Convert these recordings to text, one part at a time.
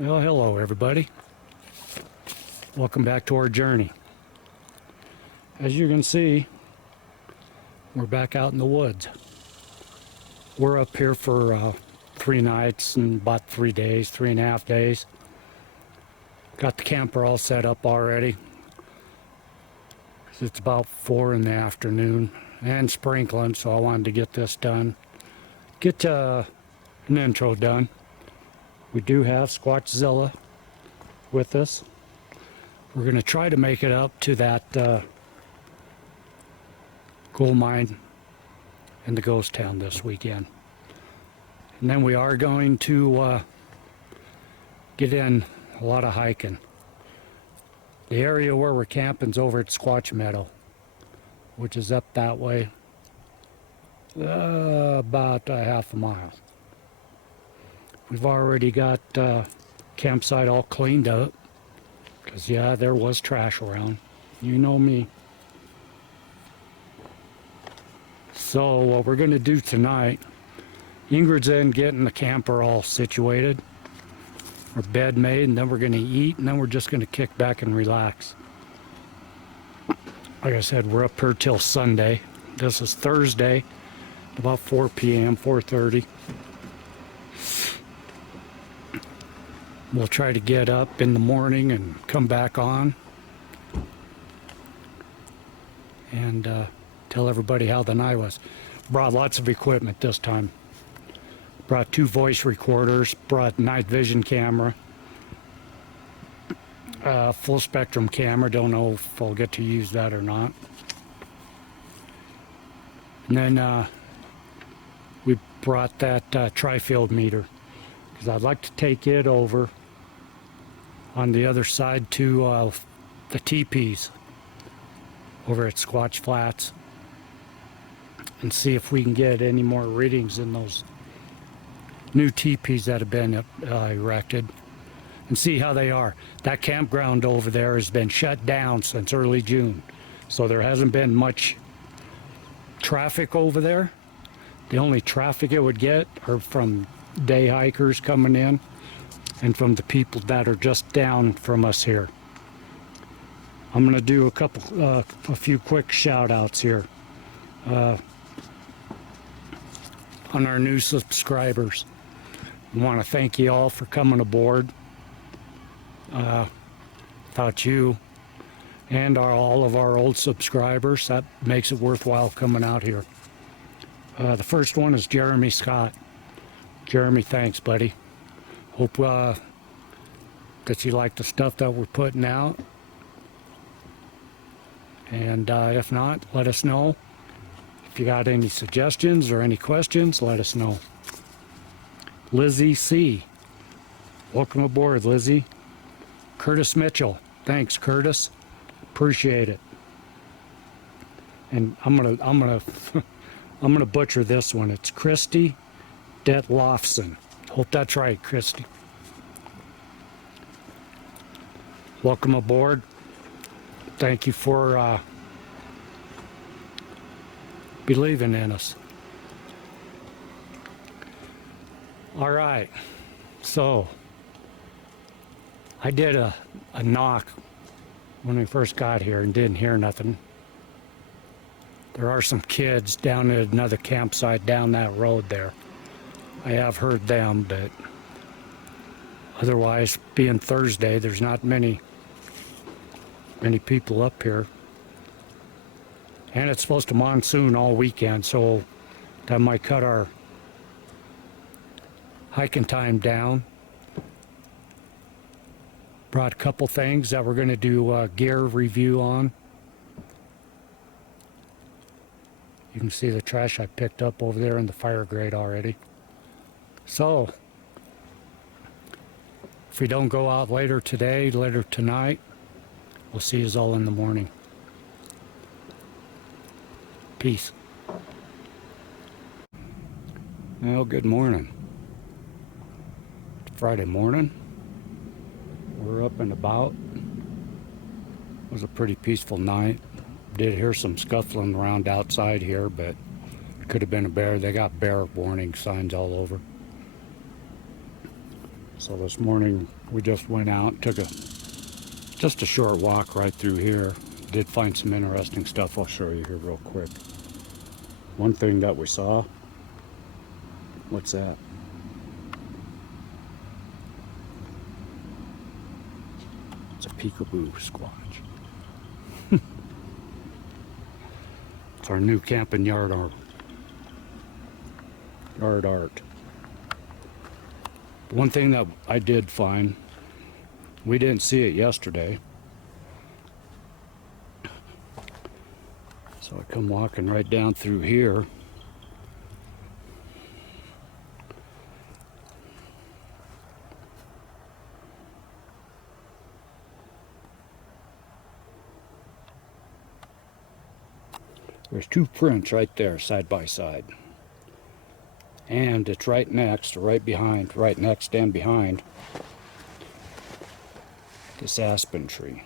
Well, hello everybody. Welcome back to our journey. As you can see, we're back out in the woods. We're up here for 3 nights and about 3 days, 3.5 days. Got the camper all set up already. It's about 4 in the afternoon and sprinkling, so I wanted to get this done. Get an intro done. We do have Squatchzilla with us. We're going to try to make it up to that gold mine in the ghost town this weekend. And then we are going to get in a lot of hiking. The area where we're camping is over at Squatch Meadow, which is up that way, about a half a mile. We've already got campsite all cleaned up, because yeah, there was trash around. You know me. So what we're going to do tonight, Ingrid's in getting the camper all situated, our bed made, and then we're going to eat, and then we're just going to kick back and relax. Like I said, we're up here till Sunday. This is Thursday, about 4 p.m., 4:30. We'll try to get up in the morning and come back on and tell everybody how the night was. Brought lots of equipment this time. Brought 2 voice recorders, brought night vision camera, full spectrum camera. Don't know if I'll get to use that or not. And then we brought that tri-field meter, because I'd like to take it over on the other side to the teepees over at Squatch Flats and see if we can get any more readings in those new teepees that have been erected and see how they are. That campground over there has been shut down since early June, so there hasn't been much traffic over there. The only traffic it would get are from day hikers coming in and from the people that are just down from us here. I'm going to do a few quick shout outs here on our new subscribers. I want to thank you all for coming aboard. Without you and all of our old subscribers, that makes it worthwhile coming out here. The first one is Jeremy Scott. Jeremy, thanks, buddy. Hope that you like the stuff that we're putting out. And if not, let us know. If you got any suggestions or any questions, let us know. Lizzie C. Welcome aboard, Lizzie. Curtis Mitchell. Thanks, Curtis. Appreciate it. And I'm gonna butcher this one. It's Christy Detlofson. Hope that's right, Christy. Welcome aboard. Thank you for believing in us. All right, so I did a knock when we first got here and didn't hear nothing. There are some kids down at another campsite down that road there. I have heard them, but otherwise, being Thursday, there's not many people up here. And it's supposed to monsoon all weekend, so that might cut our hiking time down. Brought a couple things that we're going to do a gear review on. You can see the trash I picked up over there in the fire grate already. So, if we don't go out later today, later tonight, we'll see you all in the morning. Peace. Well, good morning. It's Friday morning. We're up and about. It was a pretty peaceful night. Did hear some scuffling around outside here, but it could have been a bear. They got bear warning signs all over. So this morning we just went out, took just a short walk right through here. Did find some interesting stuff I'll show you here real quick. One thing that we saw, what's that? It's a peekaboo squatch. It's our new camping yard art. One thing that I did find, we didn't see it yesterday. So I come walking right down through here. There's two prints right there, side by side. And it's right next, or right behind, right next and behind this aspen tree.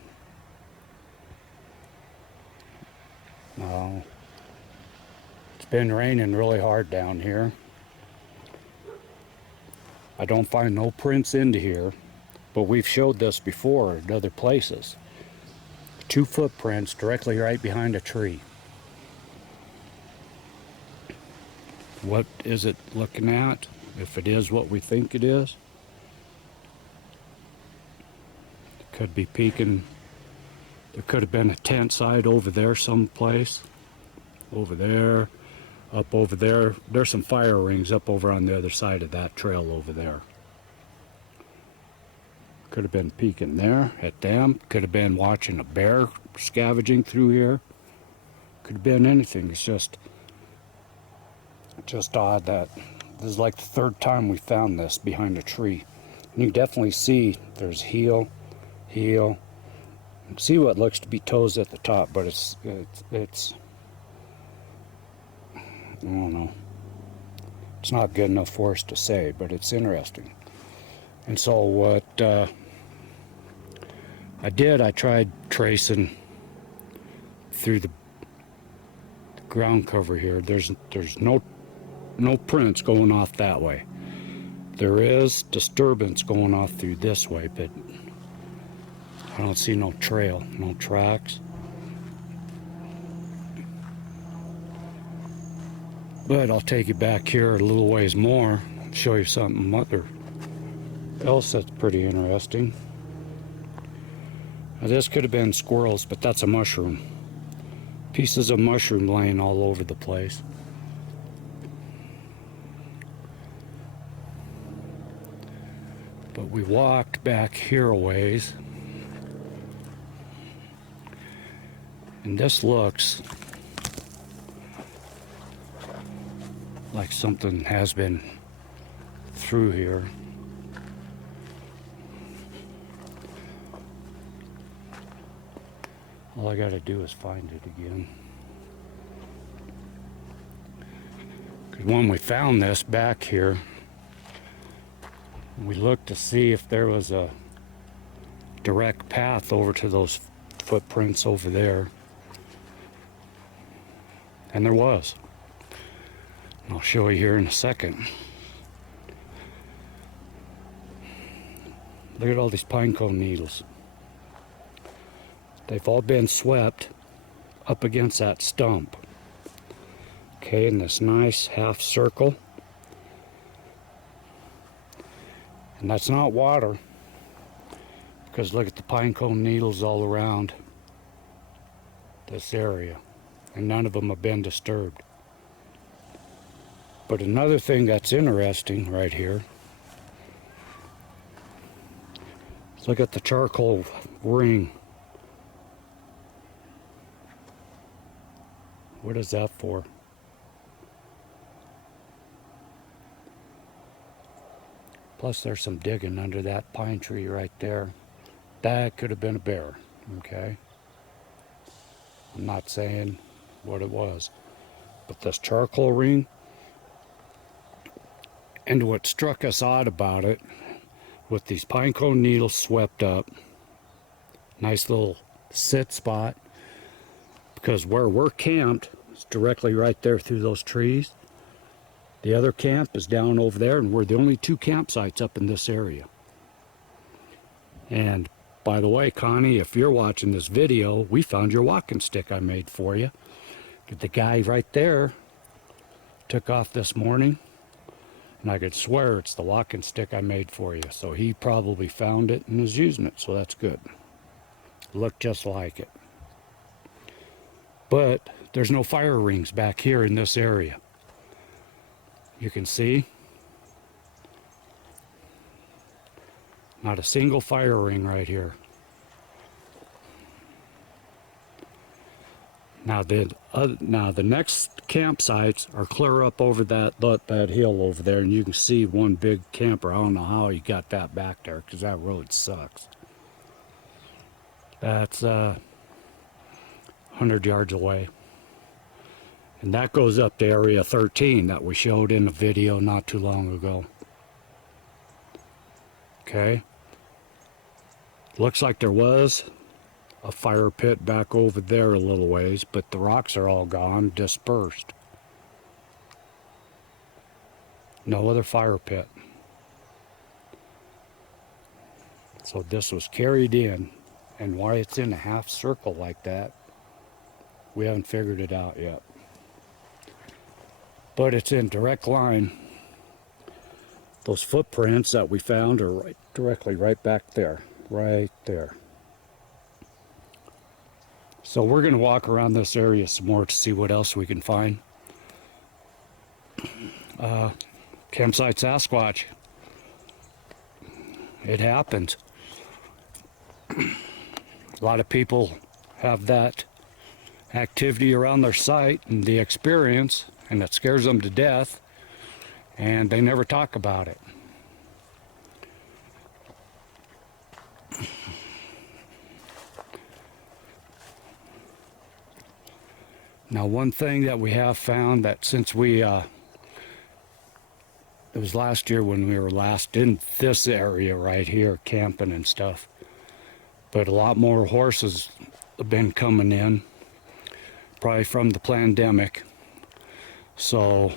Now, it's been raining really hard down here. I don't find no prints into here, but we've showed this before at other places. Two footprints directly right behind a tree. What is it looking at? If it is what we think it is, it could be peeking. There could have been a tent site over there someplace. Over there, up over there. There's some fire rings up over on the other side of that trail over there. Could have been peeking there at them. Could have been watching a bear scavenging through here. Could have been anything. It's just odd that this is like the third time we found this behind a tree. And you definitely see there's heel. You can see what looks to be toes at the top, but it's I don't know. It's not good enough for us to say, but it's interesting. And so what I did, I tried tracing through the ground cover here. There's no prints going off that way. There is disturbance going off through this way, but I don't see no trail, no tracks. But I'll take you back here a little ways more, show you something else that's pretty interesting. Now this could have been squirrels, but that's a mushroom. Pieces of mushroom laying all over the place. But we walked back here a ways, and this looks like something has been through here. All I gotta do is find it again. Because when we found this back here, we looked to see if there was a direct path over to those footprints over there. And there was. I'll show you here in a second. Look at all these pine cone needles. They've all been swept up against that stump. Okay, in this nice half circle. And that's not water, because look at the pine cone needles all around this area, and none of them have been disturbed. But another thing that's interesting right here, look at the charcoal ring. What is that for? Plus there's some digging under that pine tree right there. That could have been a bear, okay? I'm not saying what it was. But this charcoal ring, and what struck us odd about it, with these pine cone needles swept up, nice little sit spot, because where we're camped is directly right there through those trees. The other camp is down over there, and we're the only two campsites up in this area. And by the way, Connie, if you're watching this video, we found your walking stick I made for you. The guy right there took off this morning, and I could swear it's the walking stick I made for you. So he probably found it and is using it, so that's good. Looked just like it. But there's no fire rings back here in this area. You can see not a single fire ring right here. Now the next campsites are clear up over that hill over there, and you can see one big camper. I don't know how he got that back there, because that road sucks. That's 100 yards away. And that goes up to area 13 that we showed in a video not too long ago. Okay. Looks like there was a fire pit back over there a little ways, but the rocks are all gone, dispersed. No other fire pit. So this was carried in, and why it's in a half circle like that, we haven't figured it out yet. But it's in direct line. Those footprints that we found are directly right back there, right there. So we're going to walk around this area some more to see what else we can find. Campsite Sasquatch. It happens. A lot of people have that activity around their site and the experience, and it scares them to death, and they never talk about it. Now, one thing that we have found, that since it was last year when we were last in this area right here camping and stuff, but a lot more horses have been coming in, probably from the pandemic. So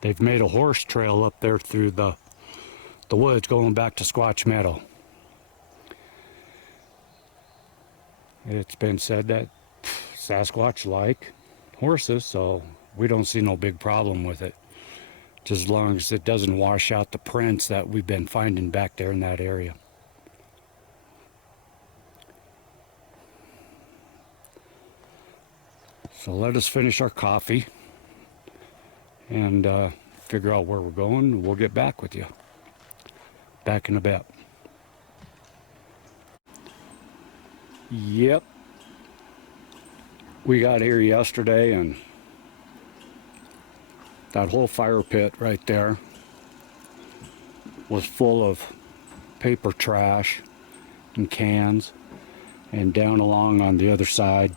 they've made a horse trail up there through the woods going back to Squatch Meadow. It's been said that Sasquatch like horses, so we don't see no big problem with it, just as long as it doesn't wash out the prints that we've been finding back there in that area. So let us finish our coffee and figure out where we're going. We'll get back with you. Back in a bit. Yep. We got here yesterday, and that whole fire pit right there was full of paper trash and cans, and down along on the other side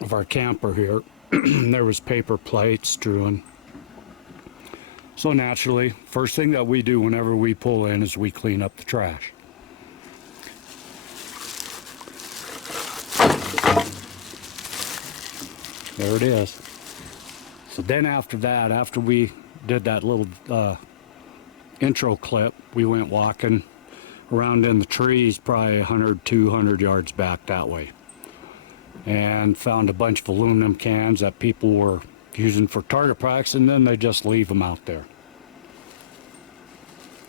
of our camper here there was paper plates strewn. So naturally, first thing that we do whenever we pull in is we clean up the trash. There it is. So then after that, after we did that little intro clip, we went walking around in the trees, probably 100, 200 yards back that way, and found a bunch of aluminum cans that people were using for target practice, and then they just leave them out there.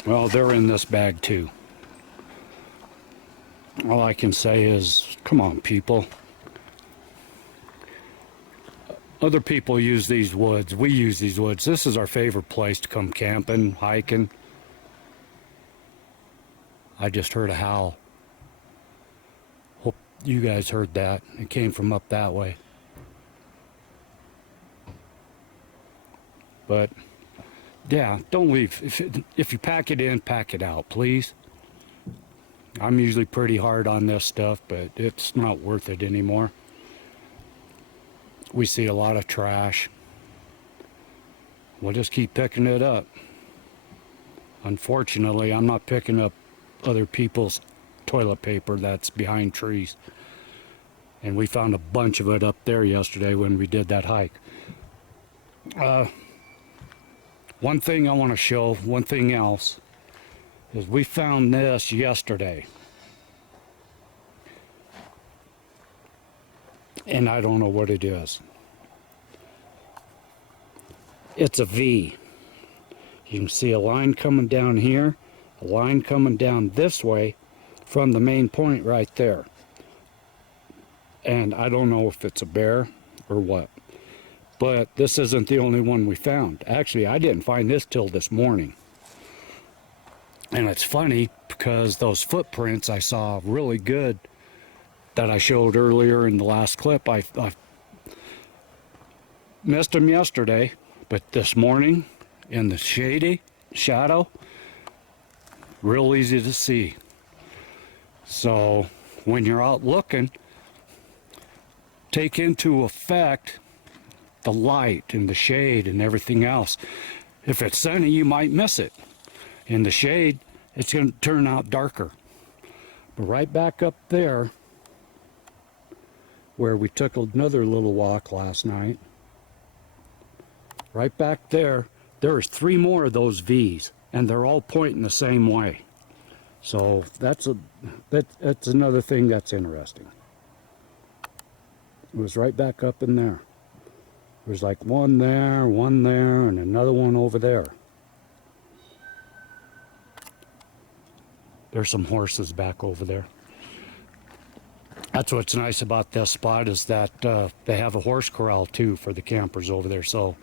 Well, they're in this bag too. All I can say is, come on, people. Other people use these woods. We use these woods. This is our favorite place to come camping, hiking. I just heard a howl. Hope you guys heard that. It came from up that way. But yeah, don't leave. If you pack it in, pack it out, please. I'm usually pretty hard on this stuff, but it's not worth it anymore. We see a lot of trash. We'll just keep picking it up. Unfortunately, I'm not picking up other people's toilet paper that's behind trees. And we found a bunch of it up there yesterday when we did that hike. One thing I want to show, one thing else, is we found this yesterday. and I don't know what it is. It's a V. You can see a line coming down here, a line coming down this way from the main point right there. And I don't know if it's a bear or what. But this isn't the only one we found. Actually, I didn't find this till this morning. And it's funny because those footprints I saw really good that I showed earlier in the last clip, I missed them yesterday, but this morning in the shadow, real easy to see. So when you're out looking, take into effect the light and the shade and everything else. If it's sunny, you might miss it. In the shade, it's going to turn out darker. But right back up there, where we took another little walk last night, right back there, there's 3 more of those V's, and they're all pointing the same way. So that's another thing that's interesting. It was right back up in there. There's like one there, and another one over there. There's some horses back over there. That's what's nice about this spot, is that they have a horse corral too for the campers over there. So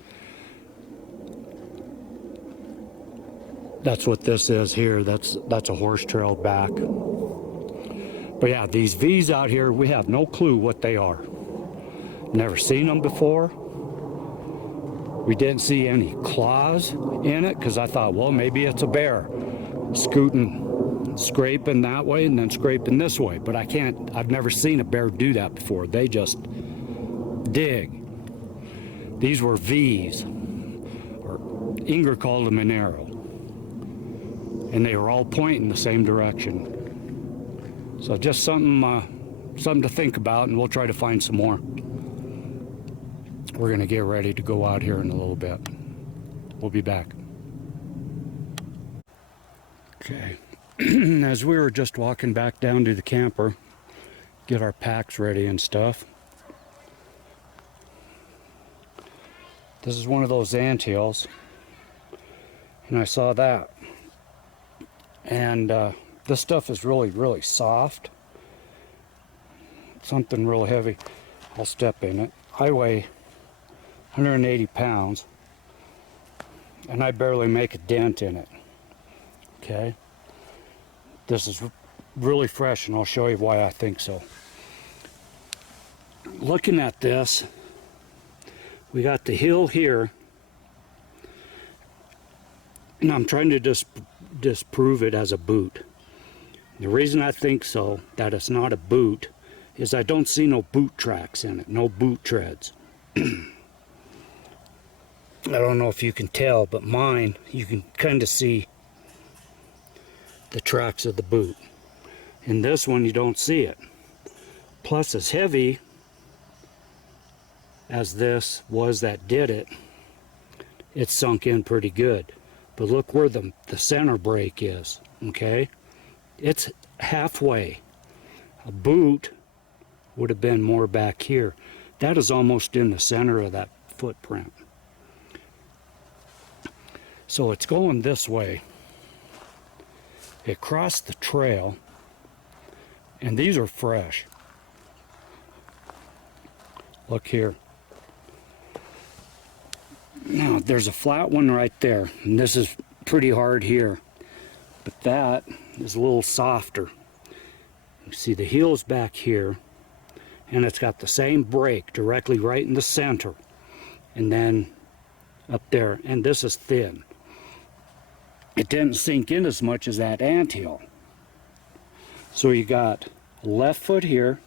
that's what this is here. That's a horse trail back. But yeah, these V's out here, we have no clue what they are. Never seen them before. We didn't see any claws in it because I thought, well, maybe it's a bear scraping that way and then scraping this way. But I've never seen a bear do that before. They just dig. These were V's, or Inger called them an arrow. And they were all pointing the same direction. So just something to think about, and we'll try to find some more. We're going to get ready to go out here in a little bit. We'll be back. Okay. As we were just walking back down to the camper, get our packs ready and stuff, this is one of those anthills, and I saw that. And this stuff is really, really soft. Something real heavy. I'll step in it. I weigh 180 pounds, and I barely make a dent in it. Okay? This is really fresh, and I'll show you why I think so. Looking at this, we got the hill here, and I'm trying to disprove it as a boot. The reason I think so, that it's not a boot, is I don't see no boot tracks in it, no boot treads. I don't know if you can tell, but mine, you can kind of see the tracks of the boot. In this one, you don't see it. Plus, as heavy as this was that did it, it sunk in pretty good. But look where the center break is, okay? It's halfway. A boot would have been more back here. That is almost in the center of that footprint. So it's going this way. It crossed the trail, and these are fresh. Look here. Now, there's a flat one right there, and this is pretty hard here. But that is a little softer. You see the heel's back here, and it's got the same break directly right in the center. And then up there, and this is thin. It didn't sink in as much as that anthill. So you got a left foot here.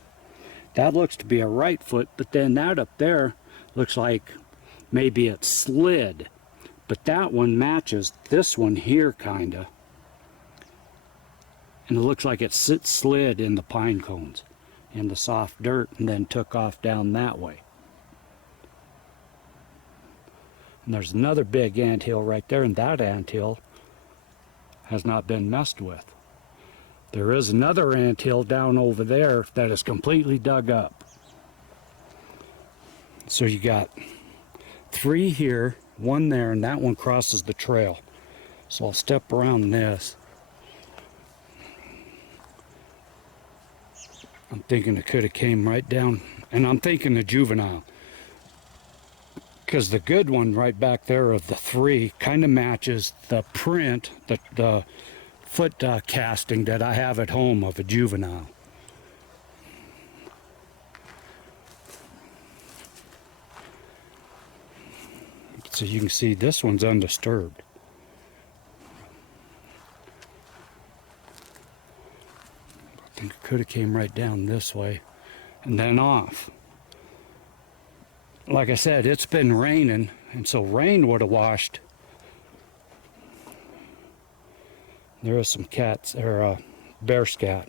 That looks to be a right foot, but then that up there looks like maybe it slid. But that one matches this one here, kinda. And it looks like it slid in the pine cones, in the soft dirt, and then took off down that way. And there's another big anthill right there, and that anthill has not been messed with. There is another anthill down over there that is completely dug up. So you got 3 here, 1 there, and that one crosses the trail. So I'll step around this. I'm thinking it could have came right down, and I'm thinking the juvenile, because the good one right back there of the 3 kind of matches the print, the foot casting that I have at home of a juvenile. So you can see this one's undisturbed. I think it could have came right down this way and then off. Like I said, it's been raining, and so rain would have washed. There is some cats, or bear scat.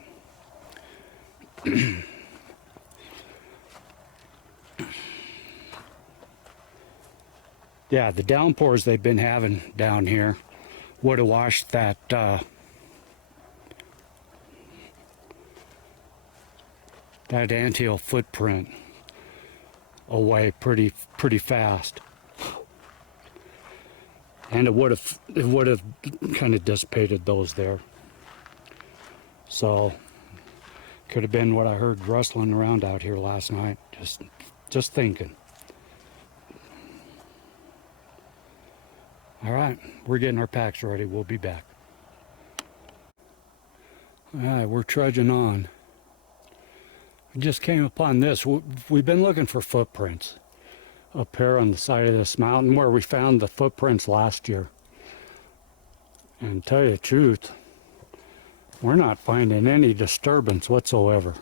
Yeah, the downpours they've been having down here would have washed that that anthill footprint away pretty fast, and it would have kind of dissipated those there. So could have been what I heard rustling around out here last night. Just thinking. All right, we're getting our packs ready. We'll be back. All right, we're trudging on. We just came upon this. We've been looking for footprints up here on the side of this mountain where we found the footprints last year. And to tell you the truth, we're not finding any disturbance whatsoever.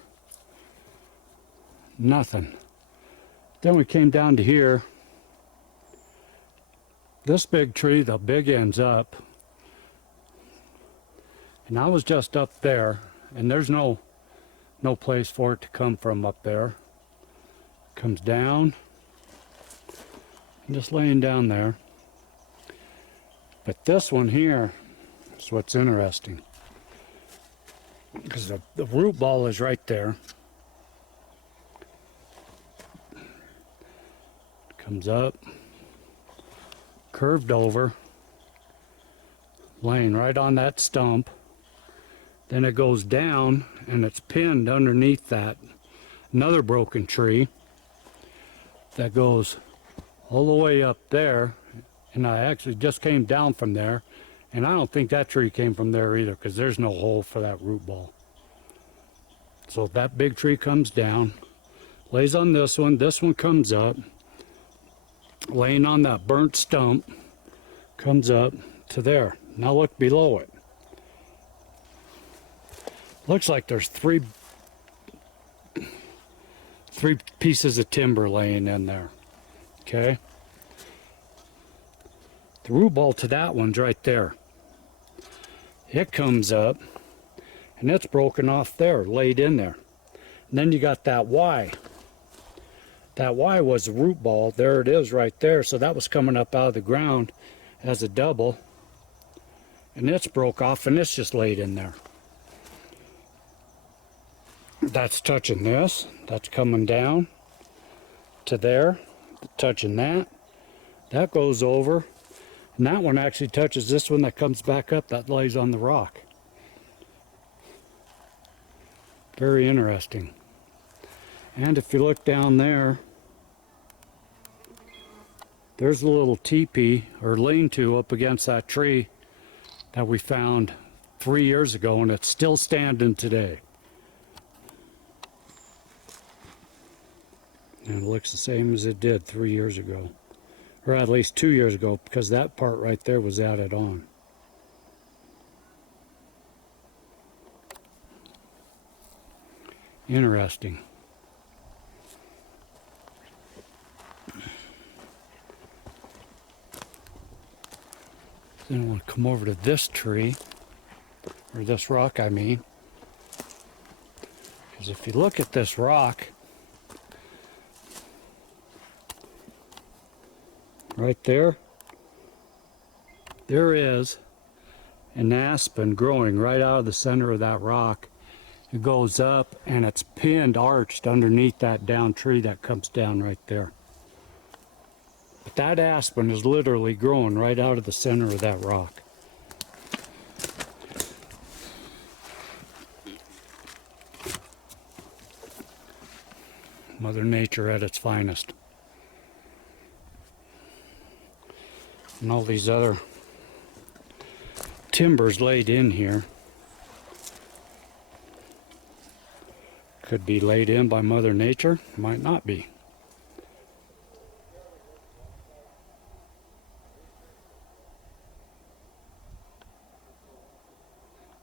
Nothing. Then we came down to here. This big tree, the big end's up, and I was just up there, and there's no place for it to come from up there. Comes down, just laying down there. But this one here is what's interesting, because the root ball is right there. Comes up, curved over, laying right on that stump. Then it goes down and it's pinned underneath that another broken tree that goes all the way up there. And I actually just came down from there, and I don't think that tree came from there either, because there's no hole for that root ball. So that big tree comes down, lays on this one comes up, laying on that burnt stump, comes up to there. Now look below it. Looks like there's three pieces of timber laying in there. Okay? The root ball to that one's right there. It comes up, and it's broken off there, laid in there. And then you got that Y. That Y was the root ball. There it is right there. So that was coming up out of the ground as a double. And it's broke off, and it's just laid in there. That's touching this. That's coming down to there. Touching that. That goes over. And that one actually touches this one that comes back up. That lays on the rock. Very interesting. And if you look down there, there's a little teepee or lean-to up against that tree that we found 3 years ago, and it's still standing today. And it looks the same as it did 3 years ago, or at least 2 years ago, because that part right there was added on. Interesting. Then I want to come over to this tree, or this rock I mean, because if you look at this rock, right there, there is an aspen growing right out of the center of that rock. It goes up and it's pinned, arched underneath that down tree that comes down right there. But that aspen is literally growing right out of the center of that rock. Mother Nature at its finest. And all these other timbers laid in here could be laid in by Mother Nature, might not be.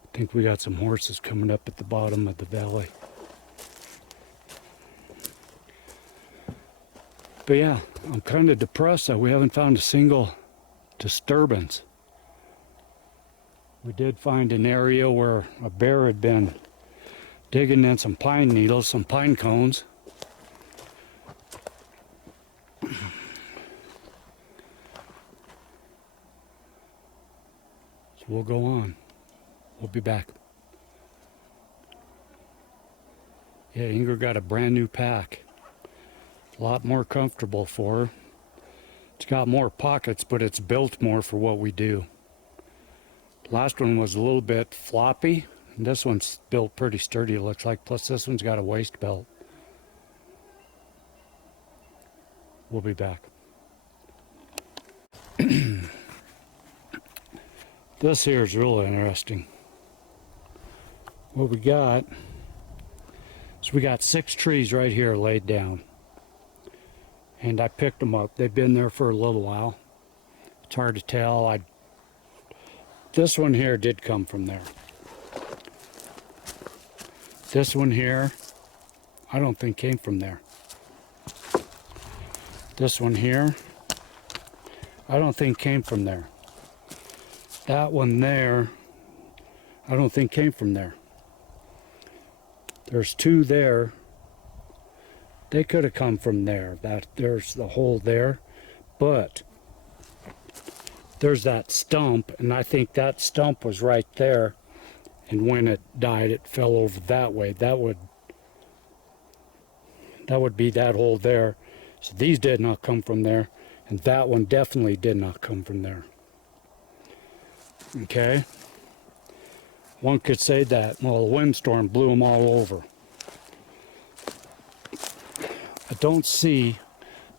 I think we got some horses coming up at the bottom of the valley. But yeah, I'm kind of depressed that we haven't found a single disturbance. We did find an area where a bear had been digging in some pine needles, some pine cones. So we'll go on. We'll be back. Yeah, Ingrid got a brand new pack. A lot more comfortable for her. It's got more pockets, but it's built more for what we do. Last one was a little bit floppy, and this one's built pretty sturdy, it looks like. Plus this one's got a waist belt. We'll be back. This here is really interesting. What we got is we got 6 trees right here laid down. And I picked them up. They've been there for a little while. It's hard to tell. This one here did come from there. This one here, I don't think came from there. This one here, I don't think came from there. That one there, I don't think came from there. There's 2 there. They could have come from there. There's the hole there, but there's that stump, and I think that stump was right there, and when it died, it fell over that way. That would be that hole there. So these did not come from there, and that one definitely did not come from there. Okay? One could say that, well, a windstorm blew them all over. I don't see,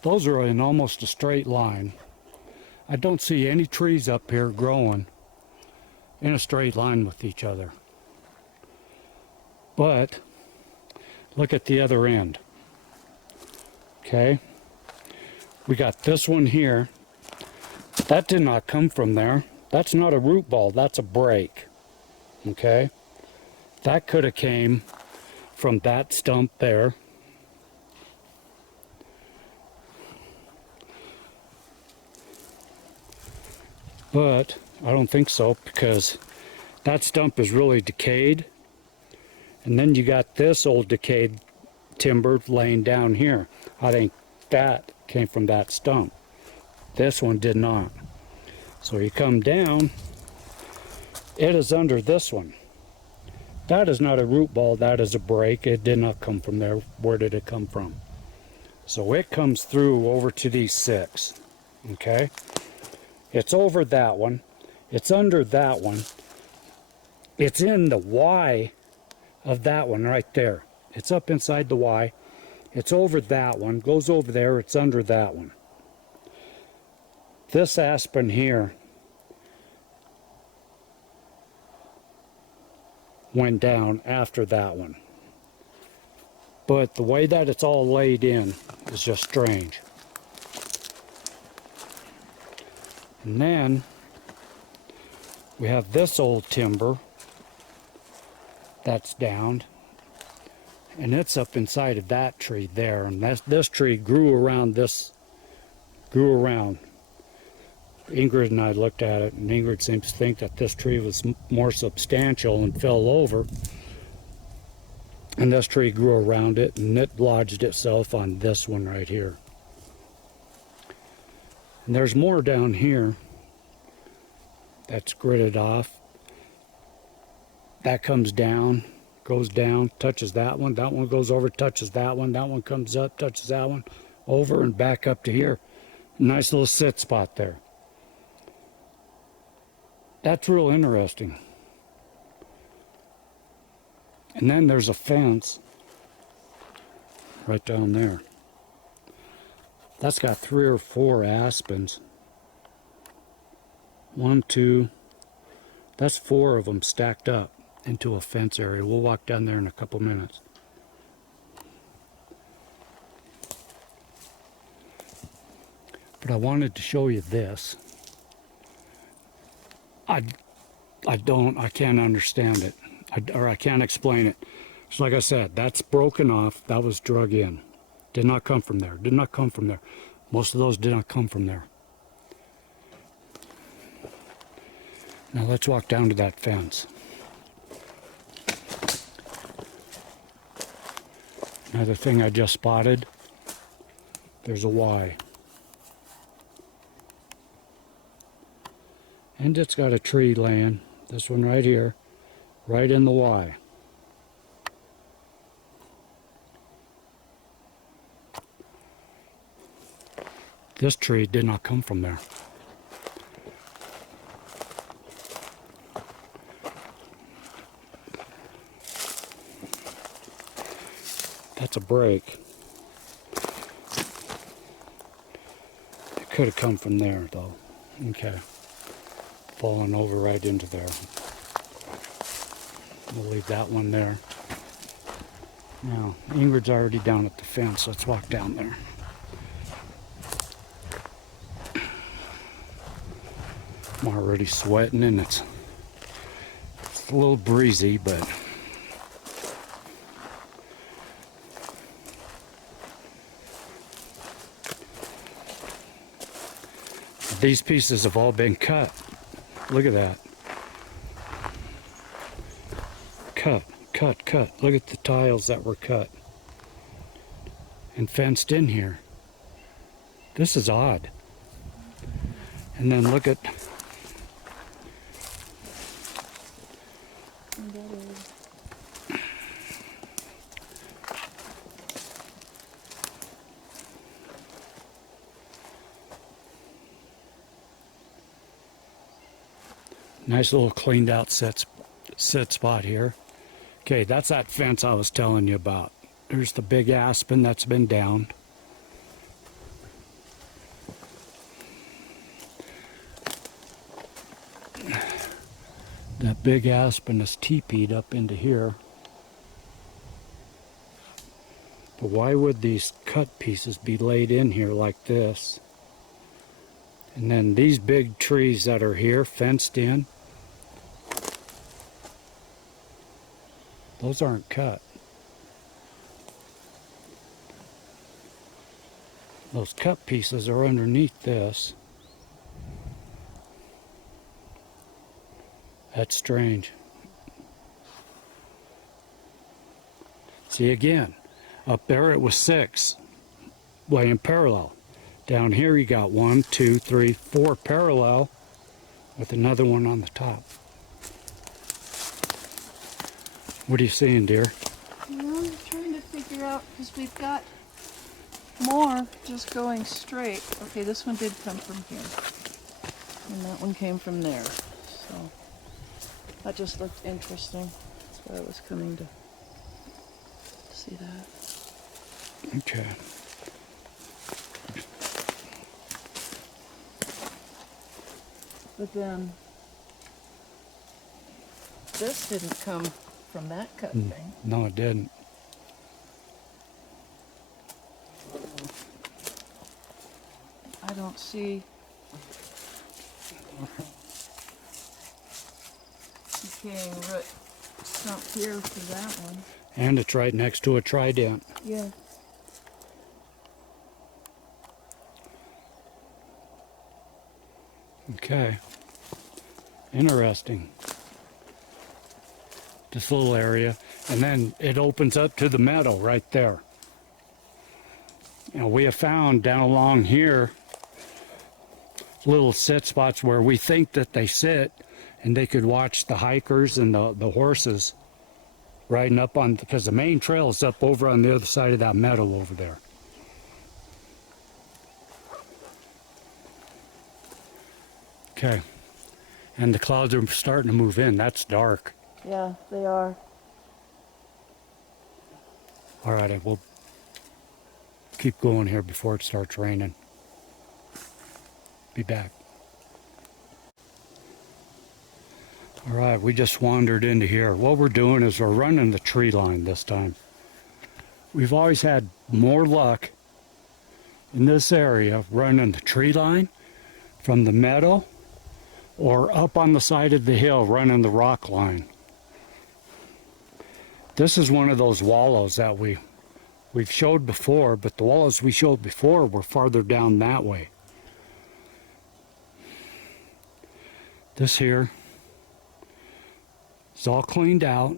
those are in almost a straight line. I don't see any trees up here growing in a straight line with each other. But look at the other end. Okay? We got this one here. That did not come from there. That's not a root ball, that's a break. Okay? That could have came from that stump there. But I don't think so, because that stump is really decayed. And then you got this old decayed timber laying down here. I think that came from that stump. This one did not. So you come down, it is under this one. That is not a root ball, that is a break. It did not come from there. Where did it come from? So it comes through over to these 6. Okay? It's over that one. It's under that one. It's in the Y of that one right there. It's up inside the Y. It's over that one. Goes over there. It's under that one. This aspen here went down after that one. But the way that it's all laid in is just strange. And then we have this old timber that's down, and it's up inside of that tree there, and this tree grew around this, Ingrid and I looked at it, and Ingrid seems to think that this tree was more substantial and fell over, and this tree grew around it, and it lodged itself on this one right here. And there's more down here that's gridded off. That comes down, goes down, touches that one goes over, touches that one comes up, touches that one, over and back up to here. Nice little sit spot there. That's real interesting. And then there's a fence right down there. That's got 3 or 4 aspens. 1, 2, that's 4 of them stacked up into a fence area. We'll walk down there in a couple minutes. But I wanted to show you this. I can't understand it, I can't explain it. So like I said, that's broken off. That was drug in. Did not come from there. Did not come from there. Most of those did not come from there. Now let's walk down to that fence. Another thing I just spotted. There's a Y. And it's got a tree laying. This one right here. Right in the Y. This tree did not come from there. That's a break. It could have come from there though. Okay. Falling over right into there. We'll leave that one there. Now, Ingrid's already down at the fence. Let's walk down there. I'm already sweating and it's a little breezy, but these pieces have all been cut. Look at that. Cut, cut, cut. Look at the tiles that were cut and fenced in here. This is odd. And then look at nice little cleaned out sit spot here. Okay, that's that fence I was telling you about. There's the big aspen that's been downed. That big aspen is teepeed up into here. But why would these cut pieces be laid in here like this? And then these big trees that are here fenced in, those aren't cut. Those cut pieces are underneath this. That's strange. See again, up there it was 6 laying parallel. Down here you got 1, 2, 3, 4 parallel with another one on the top. What are you seeing, dear? Well, I'm trying to figure out, because we've got more just going straight. Okay, this one did come from here. And that one came from there. So that just looked interesting. That's why I was coming to see that. Okay. But then this didn't come from that cut thing. No, it didn't. I don't see decaying root stump here for that one. And it's right next to a trident. Yeah. Okay. Interesting. This little area. And then it opens up to the meadow right there. You know, we have found down along here little sit spots where we think that they sit and they could watch the hikers and the horses riding up on, because the main trail is up over on the other side of that meadow over there. Okay. And the clouds are starting to move in. That's dark. Yeah, they are. All right, I will keep going here before it starts raining. Be back. All right, we just wandered into here. What we're doing is we're running the tree line this time. We've always had more luck in this area running the tree line from the meadow or up on the side of the hill running the rock line. This is one of those wallows that we've showed before, but the wallows we showed before were farther down that way. This here is all cleaned out.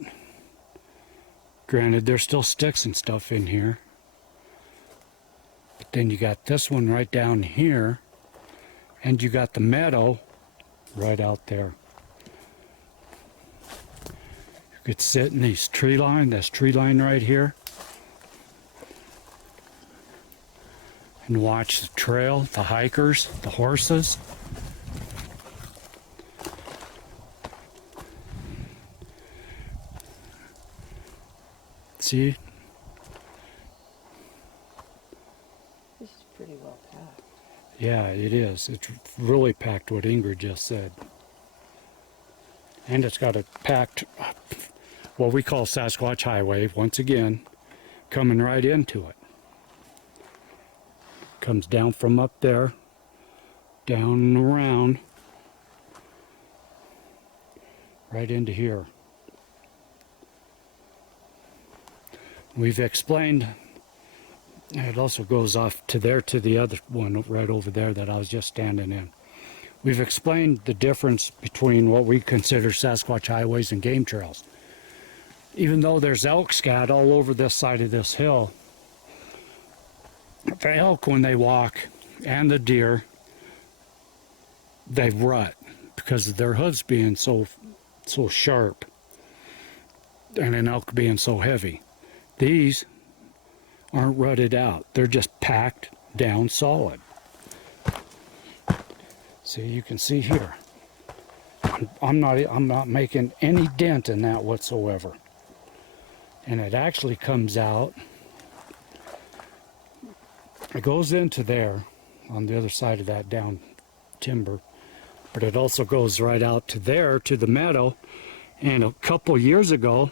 Granted, there's still sticks and stuff in here. But then you got this one right down here, and you got the meadow right out there. You could sit in this tree line right here, and watch the trail, the hikers, the horses. See? This is pretty well packed. Yeah, it is. It's really packed, what Ingrid just said. And it's got a packed, what we call Sasquatch Highway, once again, coming right into it. Comes down from up there, down and around, right into here. We've explained, it also goes off to there to the other one right over there that I was just standing in. We've explained the difference between what we consider Sasquatch highways and game trails. Even though there's elk scat all over this side of this hill, the elk, when they walk, and the deer, they rut because of their hooves being so sharp and an elk being so heavy. These aren't rutted out. They're just packed down solid. See, you can see here. I'm not making any dent in that whatsoever. And it actually comes out. It goes into there on the other side of that down timber. But it also goes right out to there to the meadow. And a couple years ago,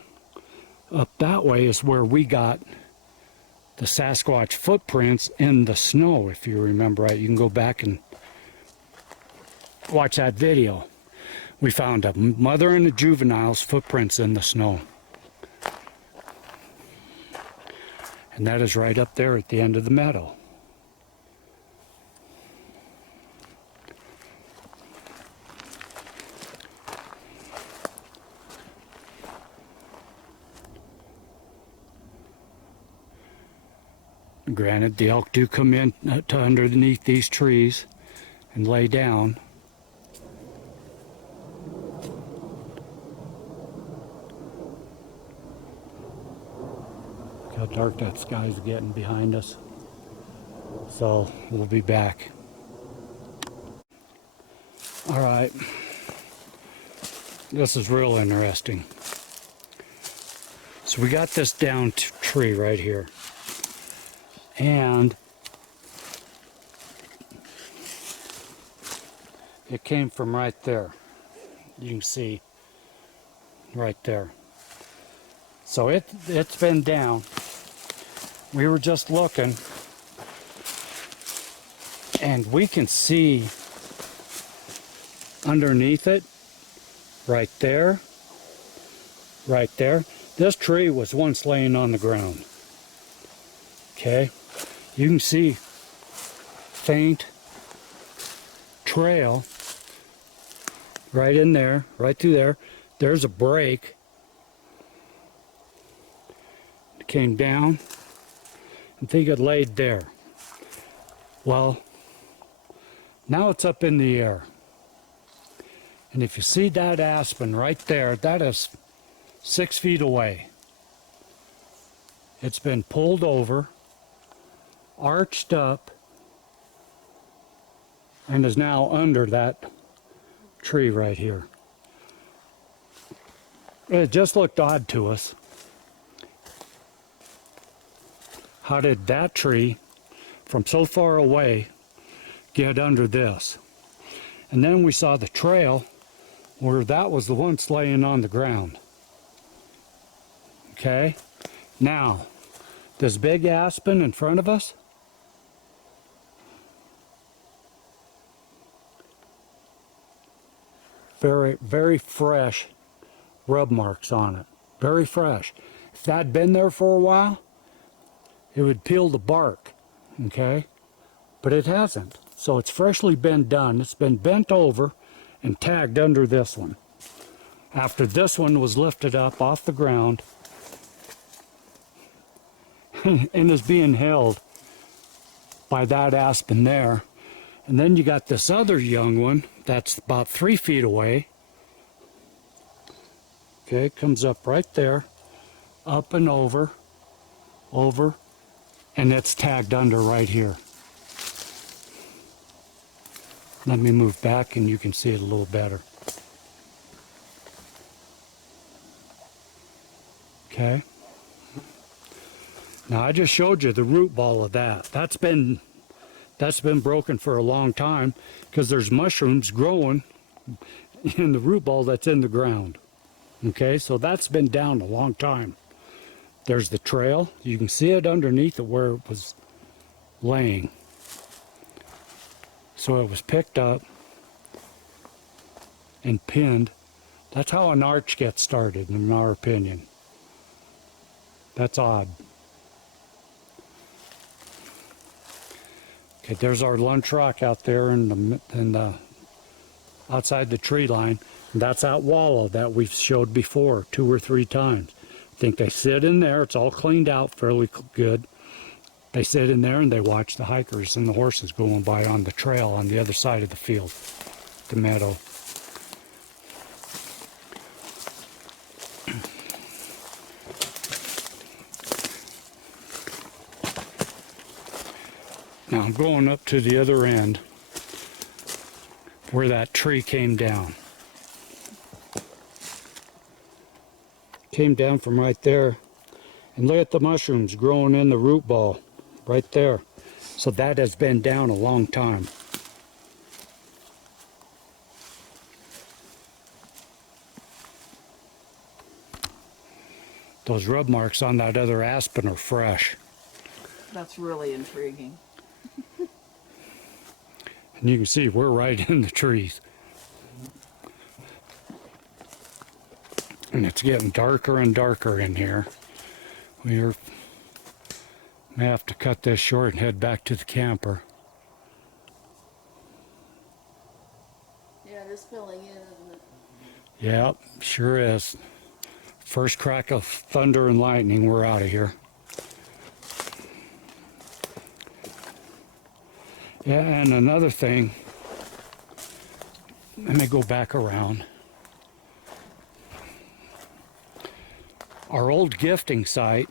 up that way is where we got the Sasquatch footprints in the snow, if you remember right. You can go back and watch that video. We found a mother and a juvenile's footprints in the snow. And that is right up there at the end of the meadow. Granted, the elk do come in to underneath these trees and lay down. Look how dark that sky's getting behind us. So we'll be back. All right. This is real interesting. So we got this down tree right here. And it came from right there. You can see right there. So it's been down. We were just looking, and we can see underneath it, right there, right there. This tree was once laying on the ground. Okay, you can see faint trail right in there, right through there. There's a break. It came down. I think it laid there. Well, now it's up in the air. And if you see that aspen right there, that is 6 feet away. It's been pulled over, arched up, and is now under that tree right here. It just looked odd to us. How did that tree from so far away get under this? And then we saw the trail where that was the once laying on the ground. Okay, now this big aspen in front of us, very, very fresh rub marks on it. Very fresh. If that had been there for a while, it would peel the bark, okay? But it hasn't. So it's freshly been done. It's been bent over and tagged under this one. After this one was lifted up off the ground and is being held by that aspen there. And then you got this other young one that's about 3 feet away. Okay, comes up right there, up and over, and it's tagged under right here. Let me move back and you can see it a little better. Okay. Now I just showed you the root ball of that. That's been broken for a long time because there's mushrooms growing in the root ball that's in the ground. Okay, so that's been down a long time. There's the trail. You can see it underneath it where it was laying. So it was picked up and pinned. That's how an arch gets started, in our opinion. That's odd. Okay, there's our lunch rock out there in the outside the tree line. That's that wallow that we've showed before 2 or 3 times. I think they sit in there. It's all cleaned out fairly good. They sit in there and they watch the hikers and the horses going by on the trail on the other side of the field, the meadow. Now I'm going up to the other end where that tree came down. Came down from right there, and look at the mushrooms growing in the root ball right there. So that has been down a long time. Those rub marks on that other aspen are fresh. That's really intriguing. And you can see we're right in the trees. And it's getting darker and darker in here. We may have to cut this short and head back to the camper. Yeah, it is filling in, isn't it? Yep, sure is. First crack of thunder and lightning, we're out of here. Yeah, and another thing, let me go back around. Our old gifting site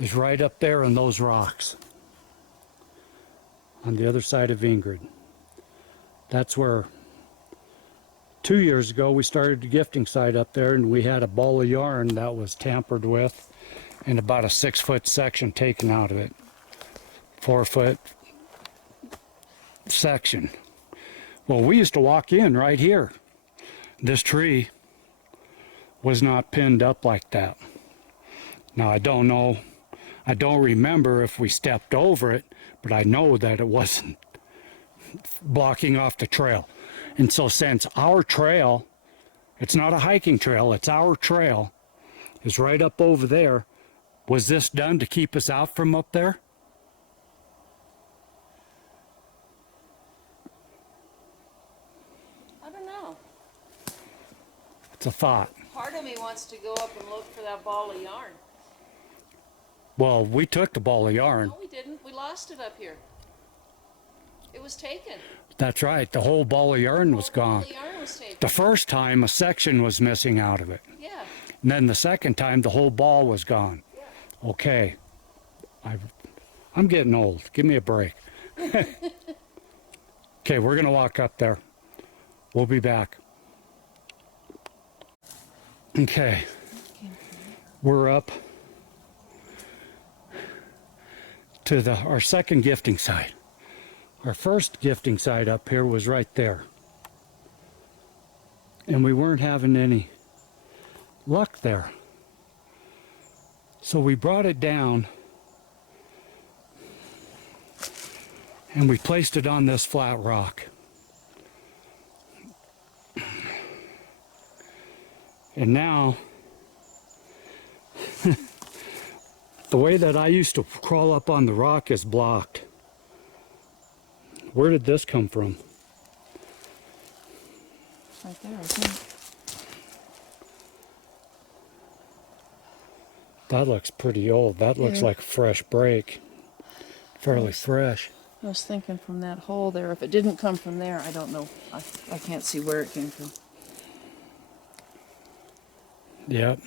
is right up there in those rocks on the other side of Ingrid. That's where 2 years ago we started the gifting site up there, and we had a ball of yarn that was tampered with and about a 6-foot section taken out of it. 4-foot section. Well, we used to walk in right here. This tree was not pinned up like that. Now I don't know, I don't remember if we stepped over it, but I know that it wasn't blocking off the trail. And so since our trail, it's not a hiking trail, it's our trail, is right up over there, was this done to keep us out from up there? I don't know. It's a thought. Part of me wants to go up and look for that ball of yarn. Well, we took the ball of yarn. No, we didn't. We lost it up here. It was taken. That's right, the whole ball of yarn was The whole gone. ball of yarn was taken. The first time, a section was missing out of it. Yeah. And then the second time, the whole ball was gone. Yeah. Okay. I'm getting old. Give me a break. Okay, we're gonna walk up there. We'll be back. Okay, we're up to our second gifting site. Our first gifting site up here was right there. And we weren't having any luck there. So we brought it down and we placed it on this flat rock. And now, the way that I used to crawl up on the rock is blocked. Where did this come from? Right there, I think. That looks pretty old. That looks Yeah. like a fresh break. Fairly fresh. I was thinking from that hole there. If it didn't come from there, I don't know. I can't see where it came from. Yep.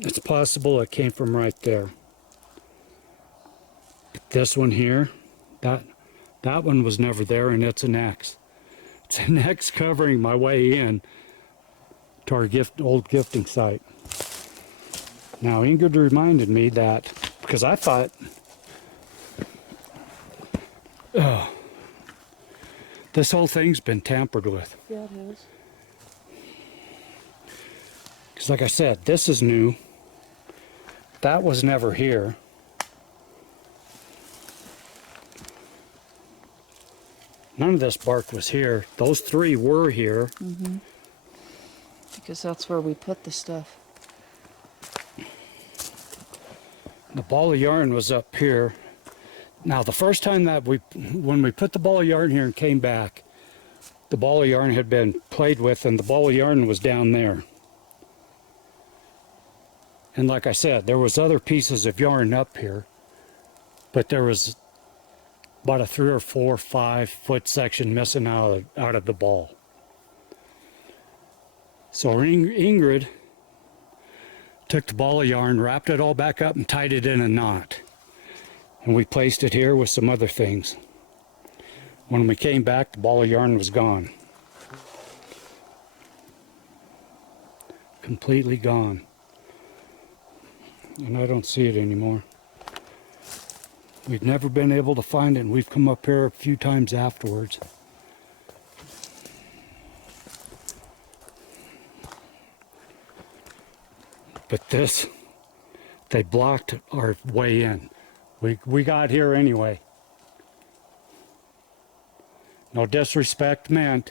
It's possible it came from right there. But this one here, that one was never there, and it's an X. It's an X covering my way in to our old gifting site. Now Ingrid reminded me that, because I thought, this whole thing's been tampered with. Yeah, it is. Because like I said, this is new. That was never here. None of this bark was here. Those three were here. Mm-hmm. Because that's where we put the stuff. The ball of yarn was up here. Now the first time that when we put the ball of yarn here and came back, the ball of yarn had been played with and the ball of yarn was down there. And like I said, there was other pieces of yarn up here, but there was about a 3 or 4 or 5 foot section missing out of the ball. So Ingrid took the ball of yarn, wrapped it all back up and tied it in a knot. And we placed it here with some other things. When we came back, the ball of yarn was gone. Completely gone. And I don't see it anymore. We've never been able to find it, and we've come up here a few times afterwards. But this, they blocked our way in. We got here anyway. No disrespect meant.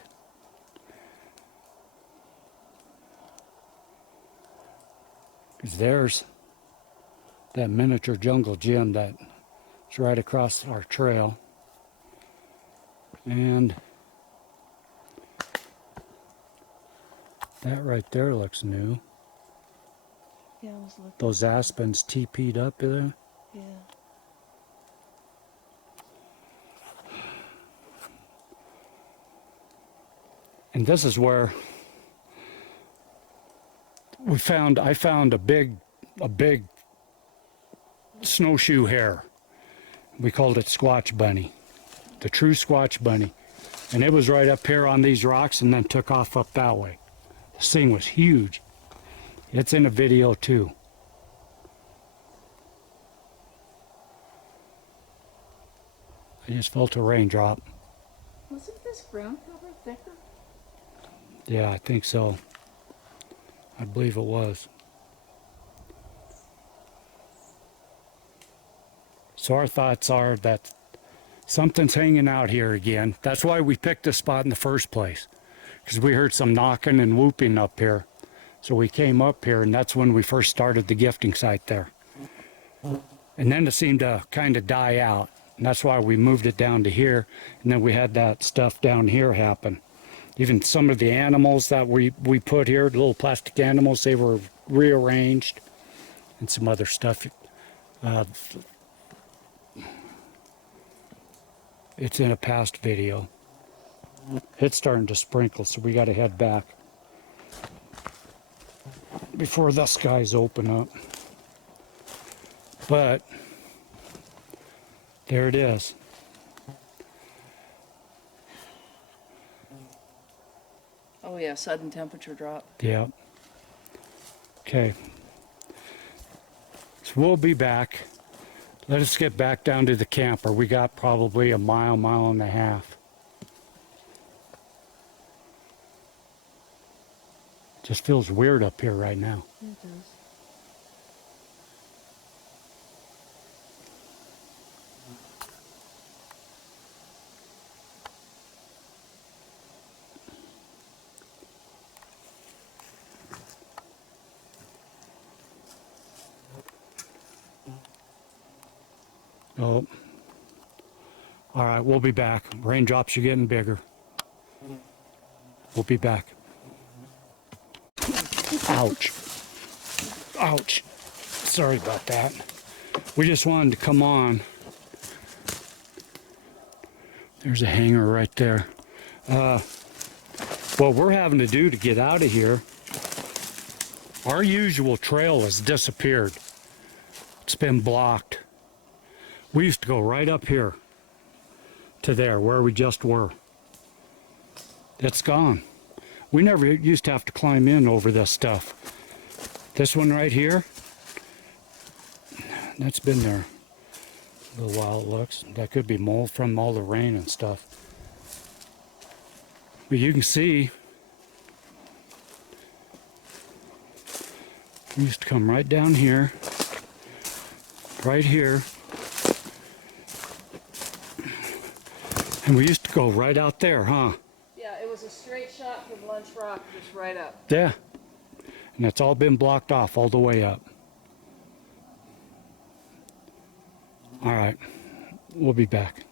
Because there's that miniature jungle gym that's right across our trail. And that right there looks new. Yeah, I was looking. Those aspens teepeed up there. Yeah. And this is where I found a big snowshoe hare. We called it Squatch Bunny, the true Squatch Bunny. And it was right up here on these rocks and then took off up that way. This thing was huge. It's in a video too. I just felt a raindrop. Wasn't this ground cover thicker? Yeah, I think so. I believe it was. So our thoughts are that something's hanging out here again. That's why we picked this spot in the first place, because we heard some knocking and whooping up here. So we came up here, and that's when we first started the gifting site there. And then it seemed to kind of die out, and that's why we moved it down to here, and then we had that stuff down here happen. Even some of the animals that we put here, the little plastic animals, they were rearranged, and some other stuff. It's in a past video. It's starting to sprinkle, so we got to head back before the skies open up. But There it is. Oh yeah, sudden temperature drop. Yep. Okay. So we'll be back. Let us get back down to the camper. We got probably a mile, mile and a half. Just feels weird up here right now. It does. Oh. All right, we'll be back. Raindrops are getting bigger. We'll be back. Ouch. Ouch. Sorry about that. We just wanted to come on. There's a hanger right there. What we're having to do to get out of here, our usual trail has disappeared. It's been blocked. We used to go right up here to there where we just were. It's gone. We never used to have to climb in over this stuff. This one right here, that's been there a little while, it looks. That could be mold from all the rain and stuff. But you can see, we used to come right down here, right here, and we used to go right out there, huh? Yeah, it was a straight shot from Lunch Rock, just right up. Yeah. And it's all been blocked off all the way up. All right. We'll be back.